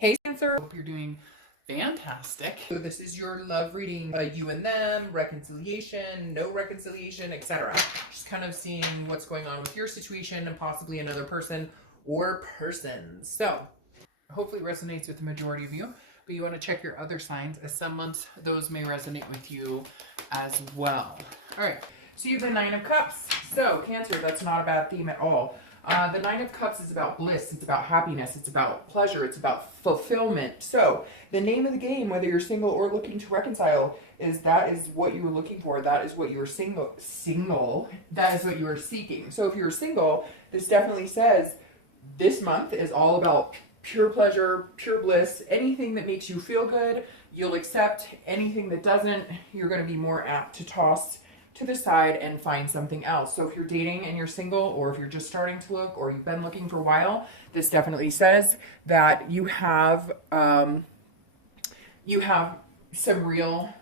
Hey Cancer, hope you're doing fantastic. So this is your love reading, you and them, reconciliation, no reconciliation, etc. Just kind of seeing what's going on with your situation and possibly another person or persons. So hopefully it resonates with the majority of you, but you want to check your other signs as some months those may resonate with you as well. All right, so you have the Nine of Cups. So Cancer, that's not a bad theme at all. The Nine of Cups is about bliss, it's about happiness, it's about pleasure, it's about fulfillment. So the name of the game, whether you're single or looking to reconcile, is that is what you were looking for. That is what you were that is what you were seeking. So if you're single, this definitely says this month is all about pure pleasure, pure bliss. Anything that makes you feel good, you'll accept. Anything that doesn't, you're going to be more apt to toss to the side and find something else. So if you're dating and you're single, or if you're just starting to look, or you've been looking for a while, this definitely says that you have some real,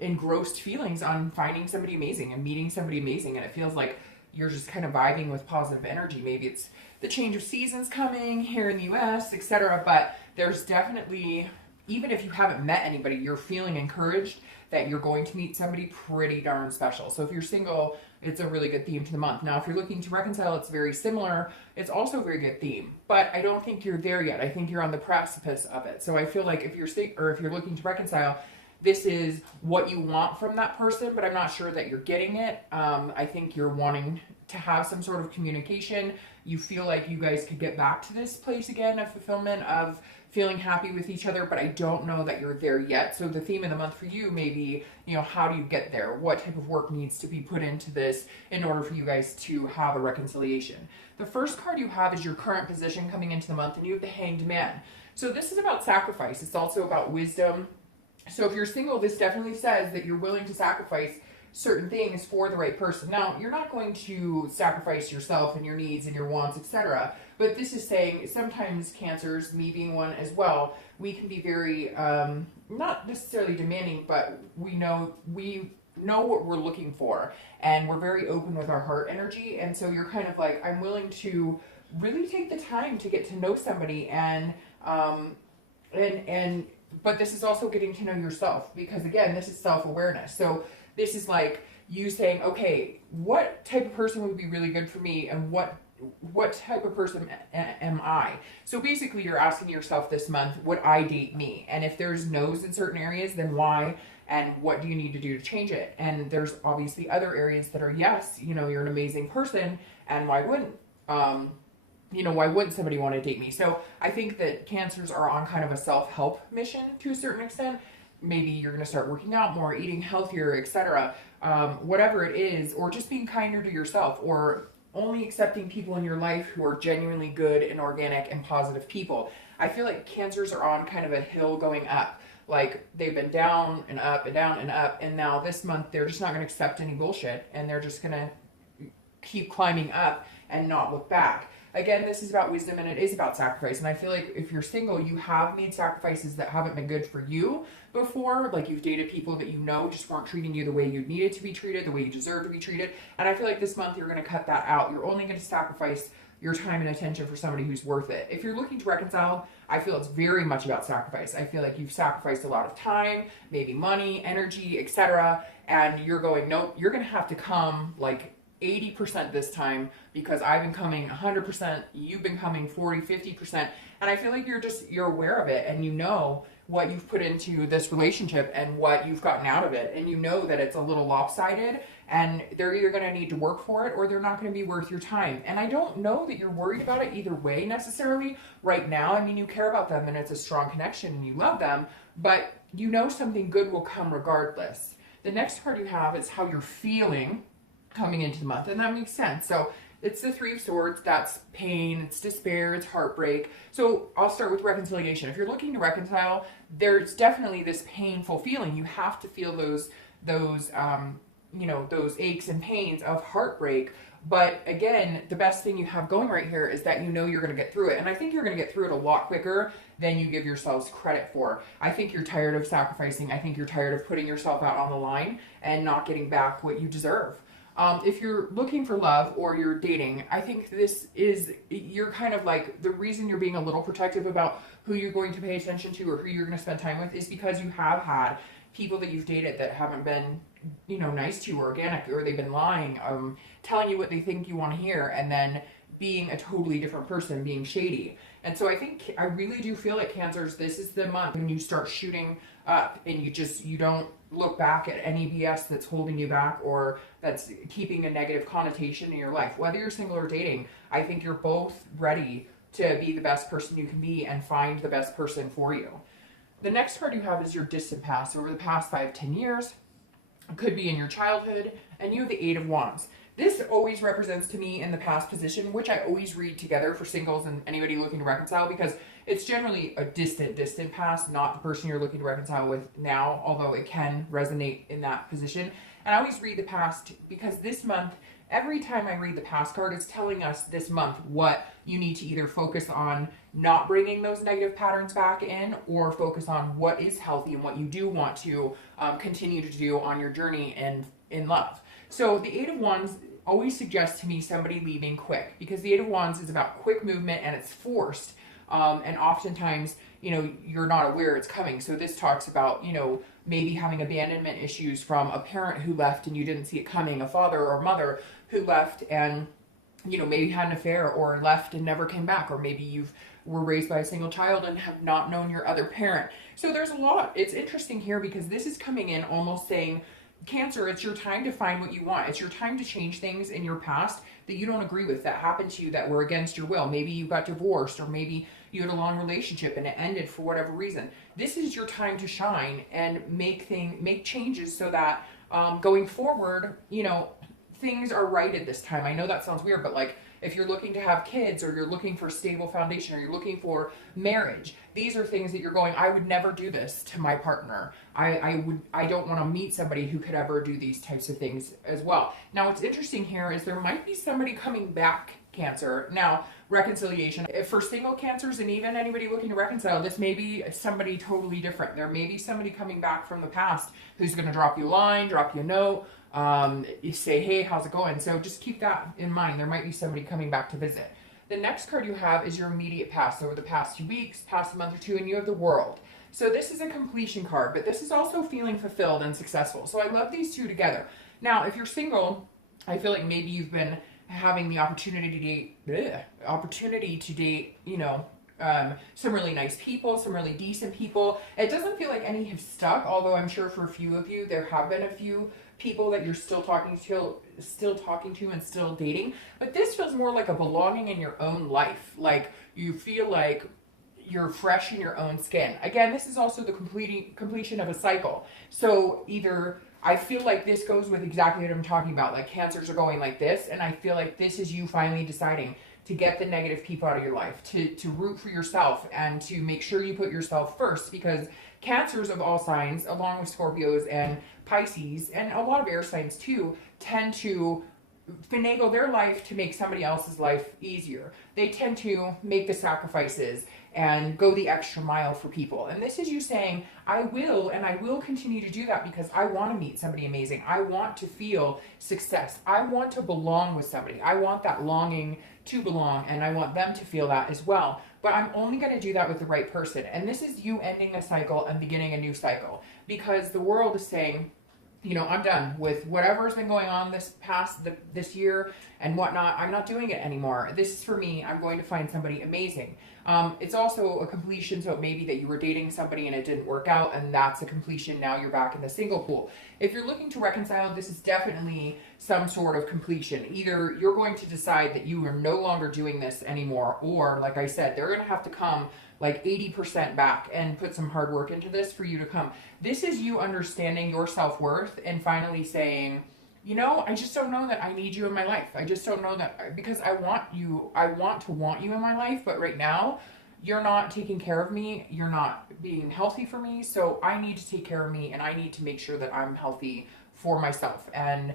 engrossed feelings on finding somebody amazing and meeting somebody amazing, and it feels like you're just kind of vibing with positive energy. Maybe it's the change of seasons coming here in the US, etc. But there's definitely, even if you haven't met anybody, you're feeling encouraged that you're going to meet somebody pretty darn special. So if you're single, it's a really good theme to the month. Now, if you're looking to reconcile, it's very similar. It's also a very good theme, but I don't think you're there yet. I think you're on the precipice of it. So I feel like if you're looking to reconcile, this is what you want from that person, but I'm not sure that you're getting it. I think you're wanting to have some sort of communication. You feel like you guys could get back to this place again of fulfillment, of feeling happy with each other, but I don't know that you're there yet. So the theme of the month for you may be, how do you get there? What type of work needs to be put into this in order for you guys to have a reconciliation? The first card you have is your current position coming into the month, and you have the Hanged Man. So this is about sacrifice. It's also about wisdom. So if you're single, this definitely says that you're willing to sacrifice certain things for the right person. Now, you're not going to sacrifice yourself and your needs and your wants, etc. But this is saying sometimes Cancers, me being one as well, we can be very, not necessarily demanding, but we know what we're looking for, and we're very open with our heart energy. And so you're kind of like, I'm willing to really take the time to get to know somebody, but this is also getting to know yourself, because again, this is self-awareness. So this is like you saying, okay, what type of person would be really good for me, and what type of person am I? So basically you're asking yourself this month, would I date me? And if there's no's in certain areas, then why? And what do you need to do to change it? And there's obviously other areas that are yes, you're an amazing person, and why wouldn't? Why wouldn't somebody want to date me? So I think that Cancers are on kind of a self-help mission to a certain extent. Maybe you're going to start working out more, eating healthier, etc. Whatever it is, or just being kinder to yourself, or only accepting people in your life who are genuinely good and organic and positive people. I feel like Cancers are on kind of a hill going up. Like they've been down and up and down and up, and now this month they're just not going to accept any bullshit, and they're just going to keep climbing up and not look back. Again, this is about wisdom, and it is about sacrifice. And I feel like if you're single, you have made sacrifices that haven't been good for you before. Like you've dated people that just weren't treating you the way you needed to be treated, the way you deserve to be treated. And I feel like this month you're going to cut that out. You're only going to sacrifice your time and attention for somebody who's worth it. If you're looking to reconcile, I feel it's very much about sacrifice. I feel like you've sacrificed a lot of time, maybe money, energy, etc. And you're going, nope, you're going to have to come like 80% this time, because I've been coming 100%, you've been coming 40, 50%. And I feel like you're aware of it, and you know what you've put into this relationship and what you've gotten out of it. And you know that it's a little lopsided, and they're either going to need to work for it, or they're not going to be worth your time. And I don't know that you're worried about it either way necessarily right now. I mean, you care about them, and it's a strong connection, and you love them, but something good will come regardless. The next card you have is how you're feeling coming into the month, and that makes sense. So it's the Three of Swords. That's pain, it's despair, it's heartbreak. So I'll start with reconciliation. If you're looking to reconcile, there's definitely this painful feeling. You have to feel those aches and pains of heartbreak. But again, the best thing you have going right here is that you're going to get through it. And I think you're going to get through it a lot quicker than you give yourselves credit for. I think you're tired of sacrificing. I think you're tired of putting yourself out on the line and not getting back what you deserve. If you're looking for love or you're dating, I think you're kind of like, the reason you're being a little protective about who you're going to pay attention to or who you're going to spend time with is because you have had people that you've dated that haven't been, nice to you or organic, or they've been lying, telling you what they think you want to hear, and then being a totally different person, being shady. And so I really do feel like Cancers, this is the month when you start shooting up and you don't look back at any BS that's holding you back or that's keeping a negative connotation in your life. Whether you're single or dating, I think you're both ready to be the best person you can be and find the best person for you. The next card you have is your distant past, over the past 5-10 years. It could be in your childhood, and you have the Eight of Wands. This always represents to me in the past position, which I always read together for singles and anybody looking to reconcile, because it's generally a distant past, not the person you're looking to reconcile with now, although it can resonate in that position. And I always read the past because this month, every time I read the past card, it's telling us this month what you need to either focus on not bringing those negative patterns back in, or focus on what is healthy and what you do want to continue to do on your journey and in love. So the Eight of Wands always suggests to me somebody leaving quick, because the Eight of Wands is about quick movement and it's forced. And oftentimes, you're not aware it's coming. So this talks about, maybe having abandonment issues from a parent who left and you didn't see it coming, a father or mother who left and, maybe had an affair or left and never came back, or maybe you've were raised by a single child and have not known your other parent. So there's a lot. It's interesting here because this is coming in almost saying, Cancer, it's your time to find what you want. It's your time to change things in your past that you don't agree with, that happened to you, that were against your will. Maybe you got divorced, or maybe you had a long relationship and it ended for whatever reason. This is your time to shine and make changes so that going forward, things are righted this time. I know that sounds weird, but like, if you're looking to have kids, or you're looking for a stable foundation, or you're looking for marriage, these are things that you're going, I would never do this to my partner. I don't want to meet somebody who could ever do these types of things as well. Now, what's interesting here is there might be somebody coming back, Cancer. Now, reconciliation. For single Cancers and even anybody looking to reconcile, this may be somebody totally different. There may be somebody coming back from the past who's going to drop you a line, drop you a note, you say, hey, how's it going? So just keep that in mind. There might be somebody coming back to visit. The next card you have is your immediate past, over the past 2 weeks, past a month or two, and you have the World. So this is a completion card, but this is also feeling fulfilled and successful. So I love these two together. Now, if you're single, I feel like maybe you've been having the opportunity to date, some really nice people, some really decent people. It doesn't feel like any have stuck, although I'm sure for a few of you, there have been a few people that you're still talking to and still dating. But this feels more like a belonging in your own life. Like you feel like you're fresh in your own skin. Again, this is also the completion of a cycle. So either I feel like this goes with exactly what I'm talking about. Like Cancers are going like this, and I feel like this is you finally deciding to get the negative people out of your life, to root for yourself and to make sure you put yourself first, because Cancers of all signs, along with Scorpios and Pisces, and a lot of air signs too, tend to finagle their life to make somebody else's life easier. They tend to make the sacrifices and go the extra mile for people. And this is you saying, I will continue to do that because I want to meet somebody amazing. I want to feel success. I want to belong with somebody. I want that longing to belong, and I want them to feel that as well. But I'm only going to do that with the right person. And this is you ending a cycle and beginning a new cycle, because the world is saying, I'm done with whatever's been going on this year and whatnot. I'm not doing it anymore. This is for me. I'm going to find somebody amazing. It's also a completion. So it may be that you were dating somebody and it didn't work out, and that's a completion. Now you're back in the single pool. If you're looking to reconcile, this is definitely some sort of completion. Either you're going to decide that you are no longer doing this anymore, or like I said, they're going to have to come like 80% back and put some hard work into this for you to come. This is you understanding your self-worth and finally saying, I just don't know that I need you in my life. I just don't know that, because I want to want you in my life, but right now you're not taking care of me. You're not being healthy for me. So I need to take care of me, and I need to make sure that I'm healthy for myself and,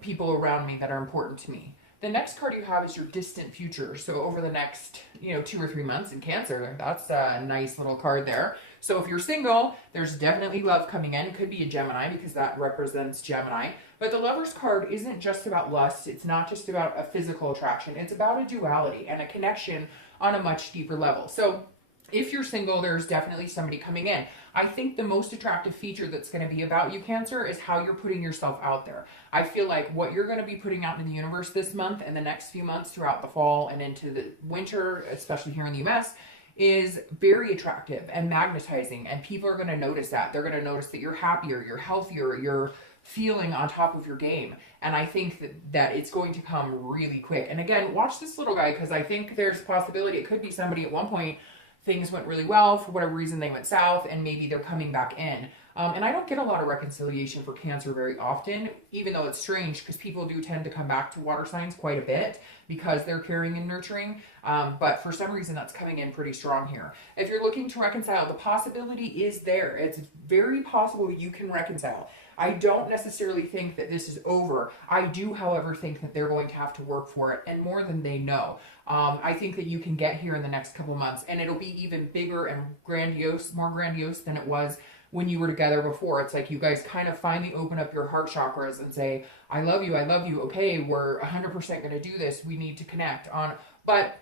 people around me that are important to me. The next card you have is your distant future. So over the next, 2 or 3 months in Cancer, that's a nice little card there. So if you're single, there's definitely love coming in. It could be a Gemini because that represents Gemini. But the Lover's card isn't just about lust. It's not just about a physical attraction. It's about a duality and a connection on a much deeper level. So if you're single, there's definitely somebody coming in. I think the most attractive feature that's going to be about you, Cancer, is how you're putting yourself out there. I feel like what you're going to be putting out in the universe this month and the next few months throughout the fall and into the winter, especially here in the US, is very attractive and magnetizing. And people are going to notice that. They're going to notice that you're happier, you're healthier, you're feeling on top of your game. And I think that it's going to come really quick. And again, watch this little guy, because I think there's a possibility it could be somebody at one point things went really well, for whatever reason they went south, and maybe they're coming back in. And I don't get a lot of reconciliation for Cancer very often, even though it's strange, because people do tend to come back to water signs quite a bit because they're caring and nurturing. But for some reason, that's coming in pretty strong here. If you're looking to reconcile, the possibility is there. It's very possible you can reconcile. I don't necessarily think that this is over. I do, however, think that they're going to have to work for it, and more than they know. I think that you can get here in the next couple months, and it'll be even bigger and grandiose, more grandiose than it was when you were together before. It's like you guys kind of finally open up your heart chakras and say, I love you, okay, we're 100% going to do this, we need to connect on. But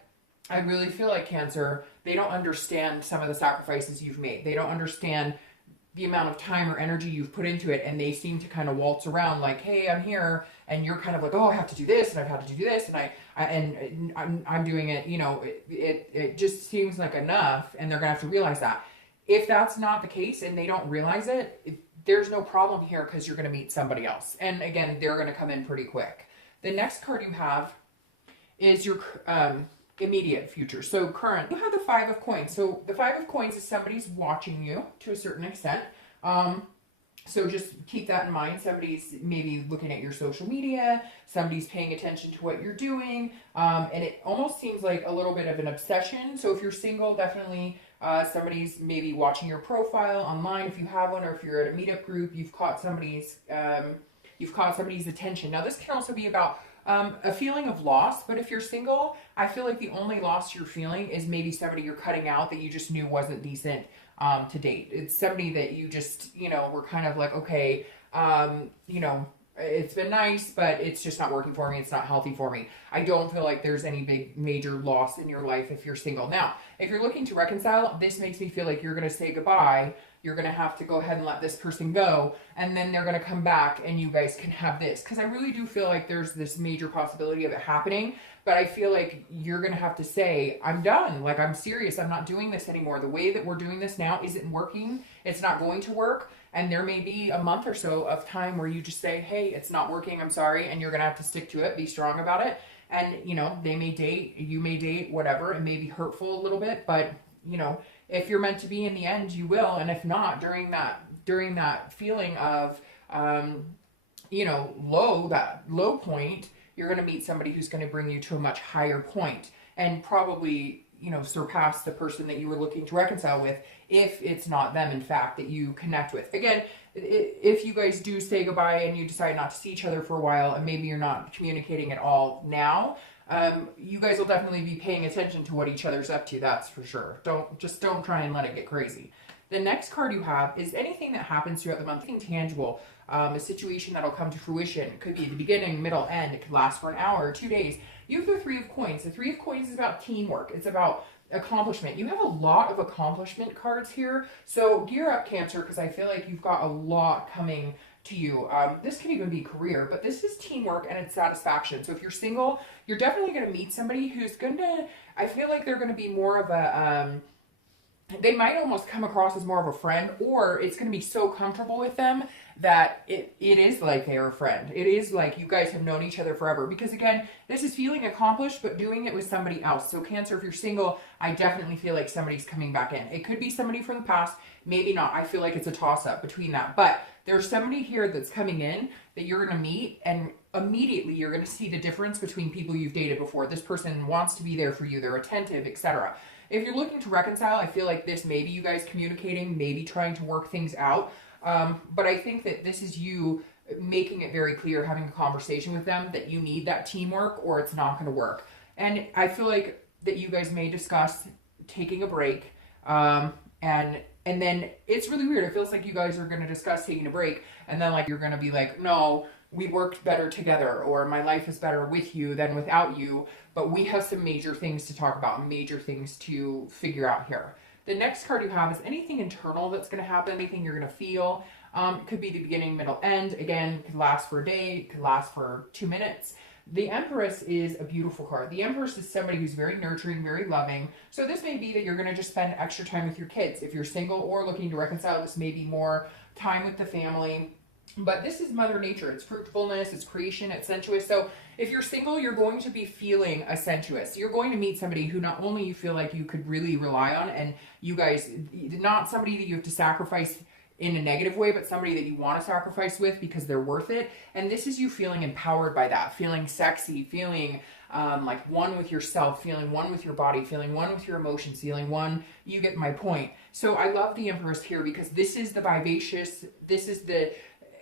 I really feel like, Cancer, they don't understand some of the sacrifices you've made. They don't understand the amount of time or energy you've put into it, and they seem to kind of waltz around like, hey, I'm here, and you're kind of like, oh, I have to do this, and I've had to do this, and I'm doing it, it just seems like enough, and they're gonna have to realize that. If that's not the case and they don't realize it, there's no problem here, because you're gonna meet somebody else, and again, they're gonna come in pretty quick. The next card you have is your immediate future. So current, you have the Five of Coins. So the Five of Coins is somebody's watching you to a certain extent. So just keep that in mind. Somebody's maybe looking at your social media, somebody's paying attention to what you're doing, and it almost seems like a little bit of an obsession. So if you're single, definitely somebody's maybe watching your profile online if you have one, or if you're at a meetup group, you've caught somebody's attention. Now this can also be about a feeling of loss, but if you're single, I feel like the only loss you're feeling is maybe somebody you're cutting out that you just knew wasn't decent to date. It's somebody that you just, were kind of like, okay, it's been nice, but it's just not working for me. It's not healthy for me. I don't feel like there's any big major loss in your life if you're single. Now, if you're looking to reconcile, this makes me feel like you're going to say goodbye. You're going to have to go ahead and let this person go, and then they're going to come back and you guys can have this. Because I really do feel like there's this major possibility of it happening, but I feel like you're going to have to say, I'm done. Like, I'm serious. I'm not doing this anymore. The way that we're doing this now isn't working. It's not going to work. And there may be a month or so of time where you just say, hey, it's not working. I'm sorry. And you're going to have to stick to it. Be strong about it. And, they may date, you may date, whatever. It may be hurtful a little bit, but, if you're meant to be in the end, you will. And if not, during that feeling of, that low point, you're going to meet somebody who's going to bring you to a much higher point and probably, surpass the person that you were looking to reconcile with, if it's not them, in fact, that you connect with. Again, if you guys do say goodbye and you decide not to see each other for a while, and maybe you're not communicating at all now, you guys will definitely be paying attention to what each other's up to. That's for sure. Don't try and let it get crazy. The next card you have is anything that happens throughout the month, anything tangible, a situation that'll come to fruition. It could be the beginning, middle, end. It could last for an hour or 2 days. You have the Three of Coins. The Three of Coins is about teamwork. It's about accomplishment. You have a lot of accomplishment cards here. So gear up, Cancer, because I feel like you've got a lot coming to you. This could even be career, but this is teamwork and it's satisfaction. So if you're single, you're definitely going to meet somebody who's going to, I feel like they're going to be more of a, they might almost come across as more of a friend, or it's going to be so comfortable with them that it is like they're a friend. It is like you guys have known each other forever, because again, this is feeling accomplished, but doing it with somebody else. So Cancer, if you're single, I definitely feel like somebody's coming back in. It could be somebody from the past, maybe not. I feel like it's a toss-up between that, but there's somebody here that's coming in that you're going to meet, and immediately you're going to see the difference between people you've dated before. This person wants to be there for you. They're attentive, etc. If you're looking to reconcile, I feel like this may be you guys communicating, maybe trying to work things out. But I think that this is you making it very clear, having a conversation with them that you need that teamwork or it's not going to work. And I feel like that you guys may discuss taking a break, and then it's really weird. It feels like you guys are going to discuss taking a break, and then like you're going to be like, no, we worked better together, or my life is better with you than without you. But we have some major things to talk about, major things to figure out here. The next card you have is anything internal that's going to happen, anything you're going to feel. It could be the beginning, middle, end. Again, it could last for a day, it could last for 2 minutes. The Empress is a beautiful card. The Empress is somebody who's very nurturing, very loving. So this may be that you're going to just spend extra time with your kids. If you're single or looking to reconcile, this may be more time with the family. But this is Mother Nature. It's fruitfulness, it's creation, it's sensuous. So if you're single, you're going to be feeling a sensuous. You're going to meet somebody who not only you feel like you could really rely on, and you guys, not somebody that you have to sacrifice in a negative way, but somebody that you want to sacrifice with because they're worth it. And this is you feeling empowered by that, feeling sexy, feeling like one with yourself, feeling one with your body, feeling one with your emotions, feeling one. You get my point. So I love the Empress here because this is the vivacious, this is the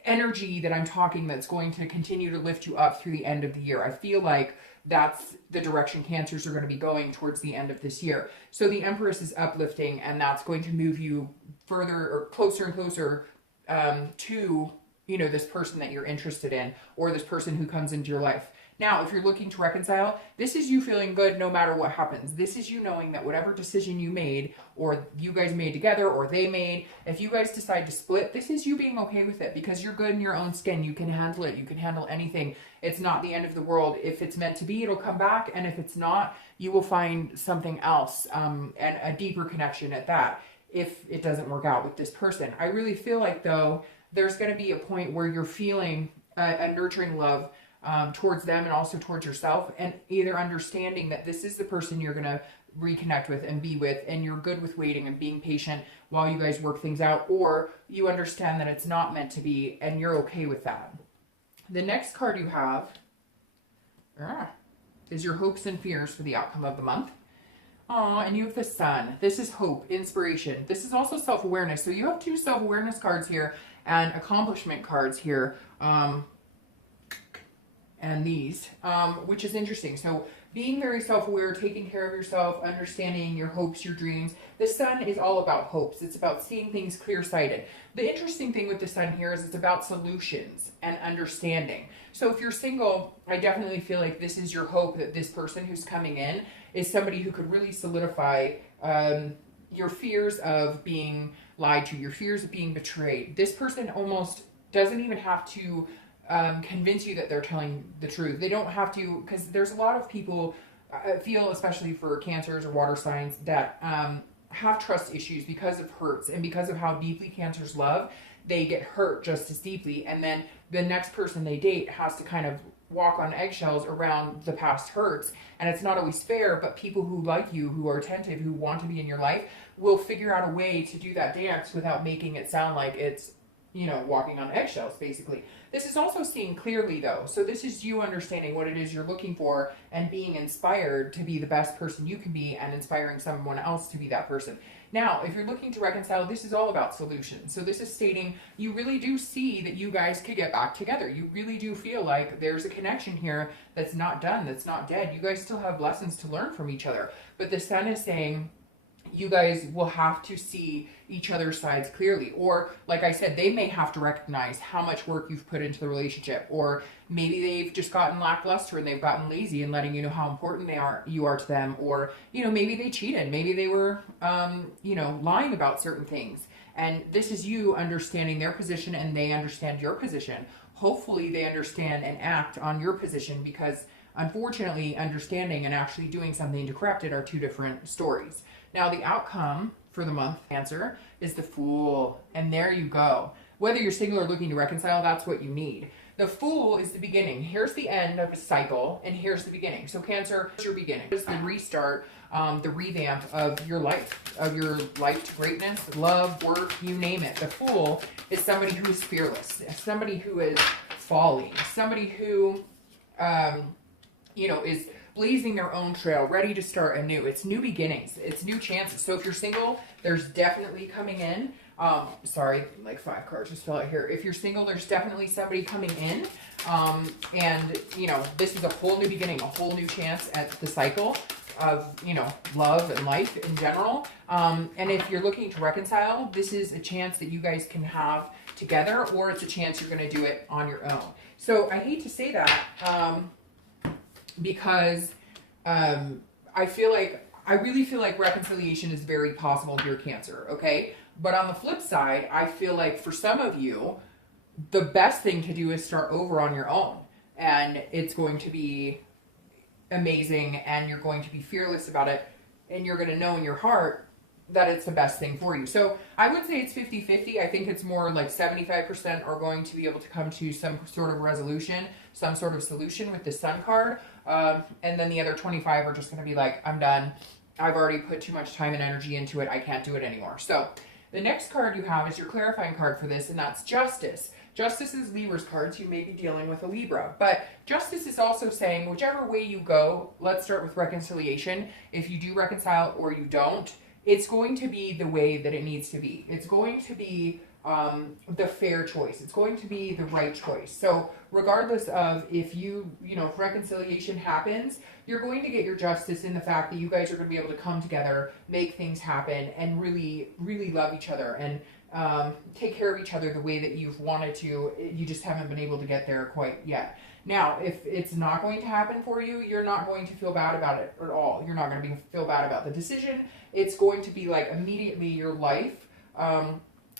energy that I'm talking that's going to continue to lift you up through the end of the year. I feel like that's the direction Cancers are going to be going towards the end of this year. So the Empress is uplifting, and that's going to move you further or closer and closer to, you know, this person that you're interested in, or this person who comes into your life. Now, if you're looking to reconcile, this is you feeling good no matter what happens. This is you knowing that whatever decision you made, or you guys made together, or they made, if you guys decide to split, this is you being okay with it because you're good in your own skin. You can handle it. You can handle anything. It's not the end of the world. If it's meant to be, it'll come back. And if it's not, you will find something else, and a deeper connection at that if it doesn't work out with this person. I really feel like, though, there's going to be a point where you're feeling a nurturing love towards them and also towards yourself, and either understanding that this is the person you're going to reconnect with and be with, and you're good with waiting and being patient while you guys work things out, or you understand that it's not meant to be and you're okay with that. The next card you have is your hopes and fears for the outcome of the month. And you have the Sun. This is hope, inspiration. This is also self-awareness. So you have two self-awareness cards here and accomplishment cards here. And these, which is interesting. So being very self-aware, taking care of yourself, understanding your hopes, your dreams. The Sun is all about hopes. It's about seeing things clear-sighted. The interesting thing with the Sun here is it's about solutions and understanding. So if you're single, I definitely feel like this is your hope, that this person who's coming in is somebody who could really solidify your fears of being lied to, your fears of being betrayed. This person almost doesn't even have to convince you that they're telling the truth. They don't have to, because there's a lot of people, I feel, especially for Cancers or water signs, that have trust issues because of hurts and because of how deeply Cancers love. They get hurt just as deeply, and then the next person they date has to kind of walk on eggshells around the past hurts, and it's not always fair. But people who like you, who are attentive, who want to be in your life, will figure out a way to do that dance without making it sound like it's, you know, walking on eggshells, basically. This is also seeing clearly, though. So this is you understanding what it is you're looking for and being inspired to be the best person you can be and inspiring someone else to be that person. Now, if you're looking to reconcile, this is all about solutions. So this is stating you really do see that you guys could get back together. You really do feel like there's a connection here that's not done, that's not dead. You guys still have lessons to learn from each other. But the Sun is saying you guys will have to see each other's sides clearly. Or, like I said, they may have to recognize how much work you've put into the relationship. Or maybe they've just gotten lackluster and they've gotten lazy in letting you know how important you are to them. Or, you know, maybe they cheated. Maybe they were, you know, lying about certain things. And this is you understanding their position and they understand your position. Hopefully they understand and act on your position, because unfortunately, understanding and actually doing something to correct it are two different stories. Now, the outcome for the month, Cancer, is the Fool. And there you go. Whether you're single or looking to reconcile, that's what you need. The Fool is the beginning. Here's the end of a cycle, and here's the beginning. So Cancer, it's your beginning. It's the restart, the revamp of your life to greatness, love, work, you name it. The Fool is somebody who is fearless, somebody who is falling, somebody who, you know, is blazing their own trail, ready to start anew. It's new beginnings. It's new chances. So if you're single, there's definitely coming in. Sorry, like 5 cards just fell out here. If you're single, there's definitely somebody coming in. And, you know, this is a whole new beginning, a whole new chance at the cycle of, you know, love and life in general. And if you're looking to reconcile, this is a chance that you guys can have together, or it's a chance you're going to do it on your own. So I hate to say that, because I really feel like reconciliation is very possible here, Cancer, okay? But on the flip side, I feel like for some of you, the best thing to do is start over on your own. And it's going to be amazing, and you're going to be fearless about it, and you're going to know in your heart that it's the best thing for you. So I would say it's 50-50. I think it's more like 75% are going to be able to come to some sort of resolution, some sort of solution with the Sun card. And then the other 25 are just going to be like, I'm done. I've already put too much time and energy into it. I can't do it anymore. So the next card you have is your clarifying card for this, and that's Justice. Justice is Libra's card, so you may be dealing with a Libra. But Justice is also saying, whichever way you go, let's start with reconciliation. If you do reconcile or you don't, it's going to be the way that it needs to be. It's going to be the fair choice. It's going to be the right choice. So regardless of if if reconciliation happens, you're going to get your justice in the fact that you guys are going to be able to come together, make things happen, and really, really love each other and take care of each other the way that you've wanted to. You just haven't been able to get there quite yet. Now, if it's not going to happen for you, you're not going to feel bad about it at all. You're not going to feel bad about the decision. It's going to be like immediately your life.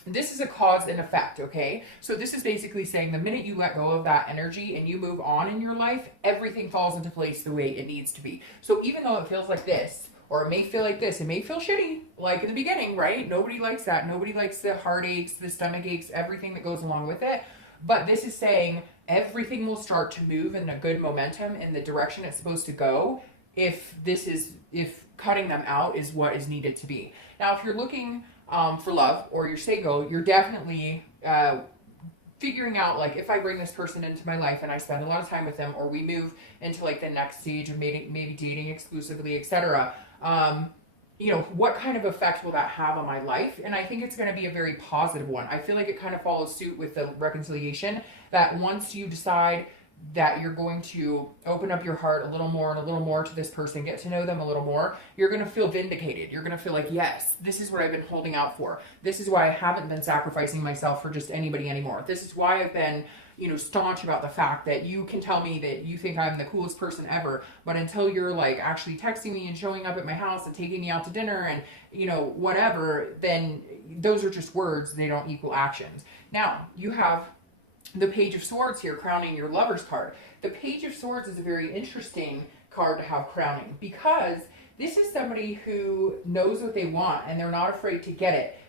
This is a cause and effect, okay? So this is basically saying the minute you let go of that energy and you move on in your life, everything falls into place the way it needs to be. So even though it feels like this, or it may feel like this, it may feel shitty, like in the beginning, right? Nobody likes that. Nobody likes the heartaches, the stomach aches, everything that goes along with it. But this is saying everything will start to move in a good momentum in the direction it's supposed to go if cutting them out is what is needed to be. Now, if you're looking for love or you're single, you're definitely figuring out, like, if I bring this person into my life and I spend a lot of time with them, or we move into like the next stage of maybe dating exclusively, etc. What kind of effect will that have on my life? And I think it's going to be a very positive one. I feel like it kind of follows suit with the reconciliation, that once you decide that you're going to open up your heart a little more and a little more to this person, get to know them a little more, you're going to feel vindicated. You're going to feel like, yes, this is what I've been holding out for. This is why I haven't been sacrificing myself for just anybody anymore. This is why I've been, staunch about the fact that you can tell me that you think I'm the coolest person ever, but until you're like actually texting me and showing up at my house and taking me out to dinner and, whatever, then those are just words. They don't equal actions. Now, you have the Page of Swords here crowning your Lover's card. The Page of Swords is a very interesting card to have crowning, because this is somebody who knows what they want and they're not afraid to get it.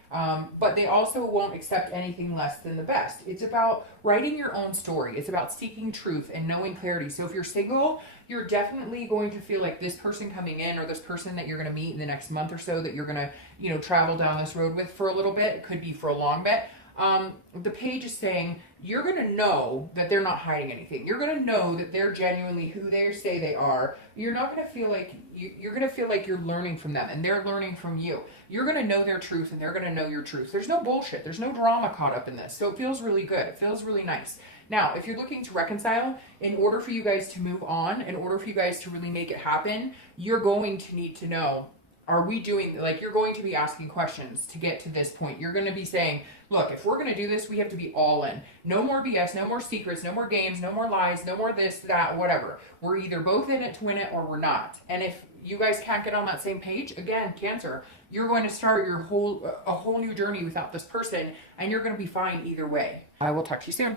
But they also won't accept anything less than the best. It's about writing your own story. It's about seeking truth and knowing clarity. So if you're single, you're definitely going to feel like this person coming in, or this person that you're going to meet in the next month or so, that you're going to, travel down this road with for a little bit. It could be for a long bit. The page is saying you're going to know that they're not hiding anything. You're going to know that they're genuinely who they say they are. You're not going to feel like you're going to feel like you're learning from them and they're learning from you. You're going to know their truth and they're going to know your truth. There's no bullshit. There's no drama caught up in this. So it feels really good. It feels really nice. Now, if you're looking to reconcile, in order for you guys to move on, in order for you guys to really make it happen, you're going to need to know, are we doing, like, you're going to be asking questions to get to this point. You're going to be saying, look, if we're going to do this, we have to be all in. No more BS, no more secrets, no more games, no more lies, no more this, that, whatever. We're either both in it to win it or we're not. And if you guys can't get on that same page, again, Cancer, you're going to start a whole new journey without this person, and you're going to be fine either way. I will talk to you soon.